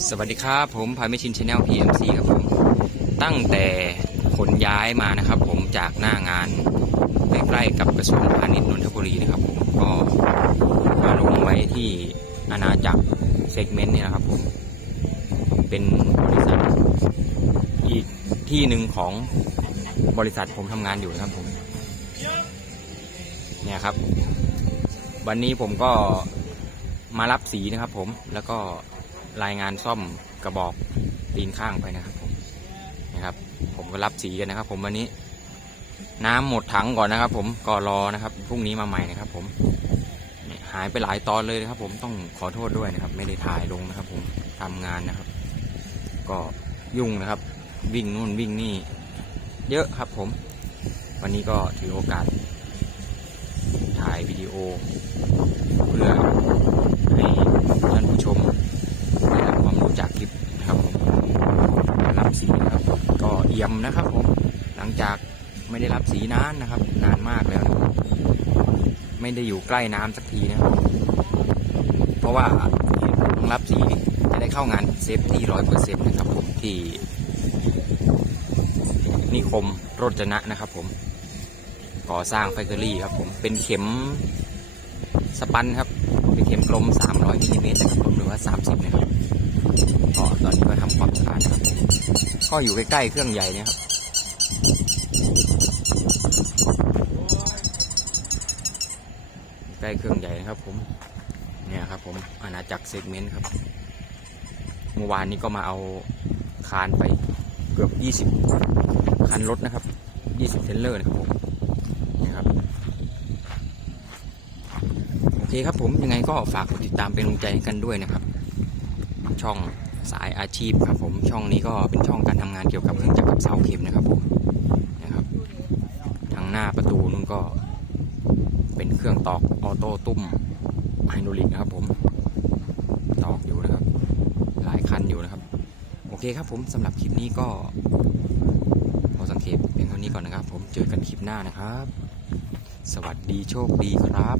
สวัสดีครับผมพามิชินชาแนล PMC ครับผมตั้งแต่ขนย้ายมานะครับ ผมจากหน้างานใกล้ๆกับกระทรวงพาณิชย์นนทบุรีนะครับผมก็มาลงไว้ที่อาณาจักรเซกเมนต์นี่นะครับผมเป็นบริษัทอีกที่หนึ่งของบริษัทผมทำงานอยู่นะครับผมเนี่ยครับ วันนี้ผมก็มารับสีนะครับผมแล้วก็ รายงานซ่อมกระบอกตีนข้างไปนะครับผมนะครับ ผมก็รับสีกันนะครับ ผมวันนี้ น้ำหมดถังก่อนนะครับ ผมก็รอนะครับพรุ่งนี้มาใหม่นะครับ ผมเนี่ยหายไปหลายตอนเลยนะครับ ผมต้องขอโทษด้วยนะครับ ไม่ได้ถ่ายลงนะครับ ผมทำงานนะครับ ก็ยุ่งนะครับ วิ่งนู่นวิ่งนี่ เยอะครับ ผม วันนี้ก็ถือโอกาสถ่ายวิดีโอเพื่อให้ท่านผู้ชมได้รับความรู้จากคลิปนะครับผมรับสีนะครับ ก็เอี่ ยมนะครับผมหลังจากไม่ได้รับสีนานนะครับ นานมากแล้วนะครับไม่ได้อยู่ใกล้น้ำสักทีนะครับเพราะว่าเหตุผลต้องรับสีจะได้เข้างานเซฟที่ร้อยเปอร์เซ็นต์นะครับผมที่นิคมโรจนะนะครับผมก่อสร้างแฟคทอรี่ครับผมเป็นเข็มสปันครับเป็นเข็มกลม 300มิลลิเมตรนะครับผมหรือว่า 30 นะครับก็ตอนนี้ก็ทำความสะอาดครับ ก็อยู่ใกล้ๆเครื่องใหญ่เนะครับใกล้เครื่องใหญ่นะครับผมเนี่ยครับผมอาณาจักรเซกเมนต์ครับเมื่อวานนี้ก็มาเอาคานไปเกือบ 20 คันรถนะครับ 20 เทรลเลอร์นะครับผมนี่ครับ โอเคครับผมยังไงก็ฝากกดติดตามเป็นกำลังใจให้กันด้วยนะครับ ช่อง สายอาชีพครับผมช่องนี้ก็เป็นช่องการทำงานเกี่ยวกับเครื่องจักรกับเสาเข็มนะครับผมนะครับ ทางหน้าประตูนู่นก็ เป็นเครื่องตอกออโต้ตุ้มไฮดรอลิกนะครับผมตอกอยู่นะครับ หลายคันอยู่นะครับ โอเคครับผมสำหรับคลิปนี้ก็พอสังเกตเพียงเท่านี้ก่อนนะครับ ผมเจอกันคลิปหน้านะครับ สวัสดีโชคดีครับ